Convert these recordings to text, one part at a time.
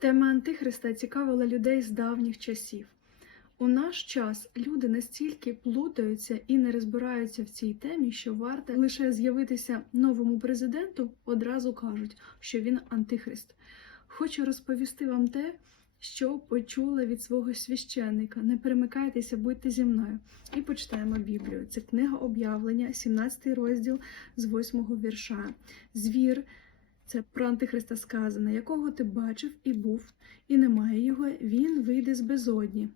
Тема Антихриста цікавила людей з давніх часів. У наш час люди настільки плутаються і не розбираються в цій темі, що варто лише з'явитися новому президенту, одразу кажуть, що він антихрист. Хочу розповісти вам те, що почула від свого священника. Не перемикайтеся, будьте зі мною. І почитаємо Біблію. Це книга об'явлення, 17 розділ з 8 вірша. Звір. Це про Антихриста сказано, якого ти бачив і був, і немає його, він вийде з безодні.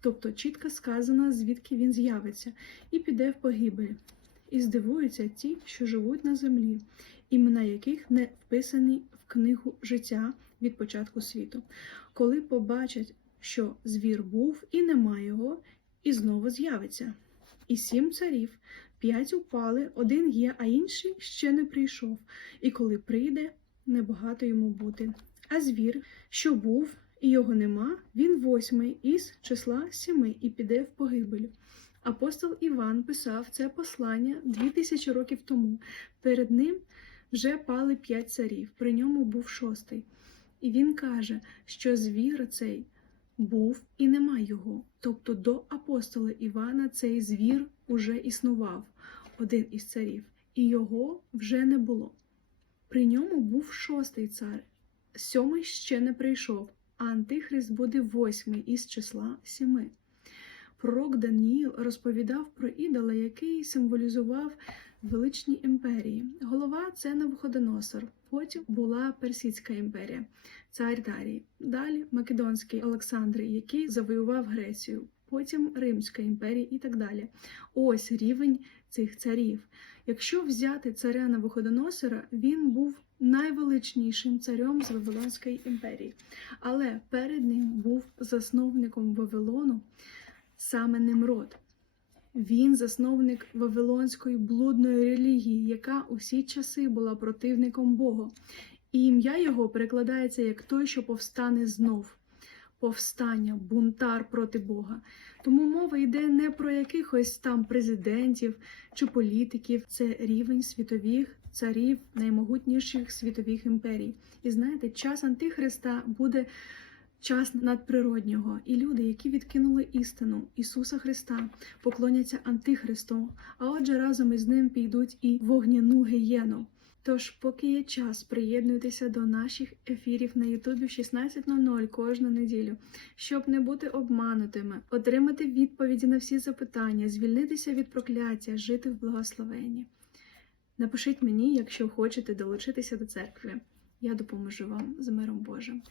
Тобто чітко сказано, звідки він з'явиться, і піде в погибель. І здивуються ті, що живуть на землі, імена яких не вписані в книгу життя від початку світу, коли побачать, що звір був і нема його, і знову з'явиться. І сім царів, п'ять упали, один є, а інший ще не прийшов. І коли прийде, небагато йому бути. А звір, що був і його нема, він восьмий із числа сіми і піде в погибель. Апостол Іван писав це послання дві тисячі років тому. Перед ним вже пали п'ять царів, при ньому був шостий. І він каже, що звір цей був і нема його. Тобто до апостола Івана цей звір уже існував, один із царів, і його вже не було. При ньому був шостий цар, сьомий ще не прийшов, а Антихрист буде восьмий із числа сіми. Пророк Даніїл розповідав про ідола, який символізував величні імперії. Голова це Навуходоносор, потім була Персидська імперія, цар Дарій, далі Македонський Олександр, який завоював Грецію, потім Римська імперія і так далі. Ось рівень цих царів. Якщо взяти царя Навуходоносора, він був найвеличнішим царем з Вавилонської імперії, але перед ним був засновником Вавилону саме Немрод. Він засновник Вавилонської блудної релігії, яка усі часи була противником Бога. І ім'я його перекладається як той, що повстане знов. Повстання, бунтар проти Бога. Тому мова йде не про якихось там президентів чи політиків, це рівень світових царів наймогутніших світових імперій. І знаєте, час Антихриста буде час надприроднього, і люди, які відкинули істину Ісуса Христа, поклоняться Антихристу, а отже, разом із ним підуть і вогняну гієну. Тож, поки є час, приєднуйтеся до наших ефірів на Ютубі в 16.00 кожну неділю, щоб не бути обманутими, отримати відповіді на всі запитання, звільнитися від прокляття, жити в благословенні. Напишіть мені, якщо хочете долучитися до церкви. Я допоможу вам з миром Божим.